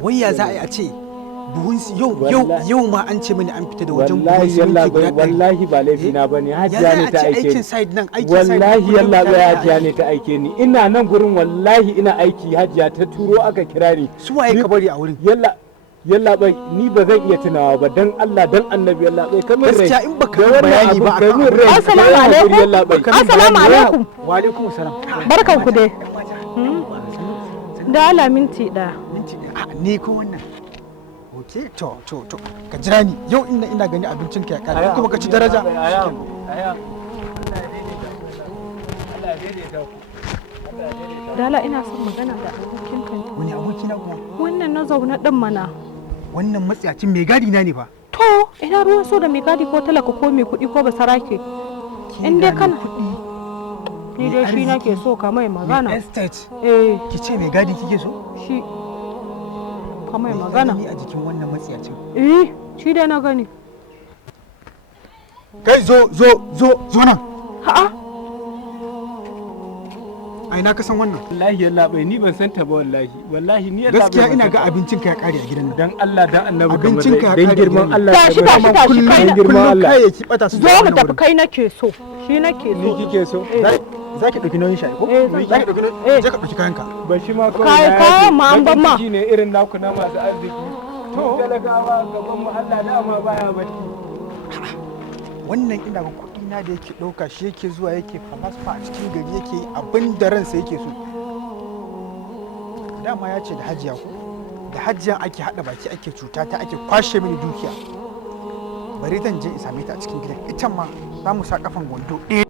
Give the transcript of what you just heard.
Wai ya za a yi a ce buhun yau ma an ce mini an fita da wajen buhun siminti guda ɗari. Wallahi ba laifina ba ne, hajiya ne ta aike ni. Wallahi yalla bai hajiya ne ta aike ni. Ina nan gurin wallahi ina aiki, hajiya ta turo aka kira ni. Su waye ka bari a wurin? Yalla bai ni ba zan iya tunawa ba, dan Allah dan Annabi yalla bai kamar rai. Gaskiya in baka bayani ba Assalamu alaikum. Assalamu alaikum. Wa alaikum salam. Barkan ku dai. Da ala minti ɗaya. Ni ko wannan. Ok, to ka jira ni yau ina gani abincin ka ya kare kuma ka ci daraja. Dala ina son magana da abokin ka. Wani aboki na kuma? Wannan na zaune din mana. Wannan matsiyacin mai gadi na ne ba. To, ina ruwan so da mai gadi ko talaka ko mai kuɗi ko basarake. In dai kana kuɗi. Ni dai shi nake so ka mai magana. Estate. Ki ce mai gadi kike so? Shi. Ka mai magana. Ni a jikin wannan matsiyacin. Shi dai na gani. Kai zo nan. Ha'a. Ai na kasan wannan. Wallahi yalla bai ni ban san ta ba wallahi ni yalla bai. Gaskiya ina ga abincin ka ya kare a gidan nan. Dan Allah dan Annabi abincin ka ya kare. Dan girman Allah. Tashi kai girman Allah. Kayayyaki bata su. Zo mu tafi kai nake so. Shi nake so. Ni kike so? Za ki ɗauki nauyin shi ko? Za ki ɗauki nauyin? Je ka ɗauki kayanka. Ba shi ma kayan ma an ban ma. Shi ne irin naku na masu arziki. To talakawa gaban mu Allah da ma baya bacci. Wannan ina ga kuɗi na da yake ɗauka shi yake zuwa yake falasfa a cikin gari yake abin da ransa yake so. Dama ya ce da hajiya ko? Da hajiyan ake haɗa baki ake cuta ta ake kwashe mini dukiya. Bari zan je in same ta a cikin gidan. Ita ma za mu sa kafan wando.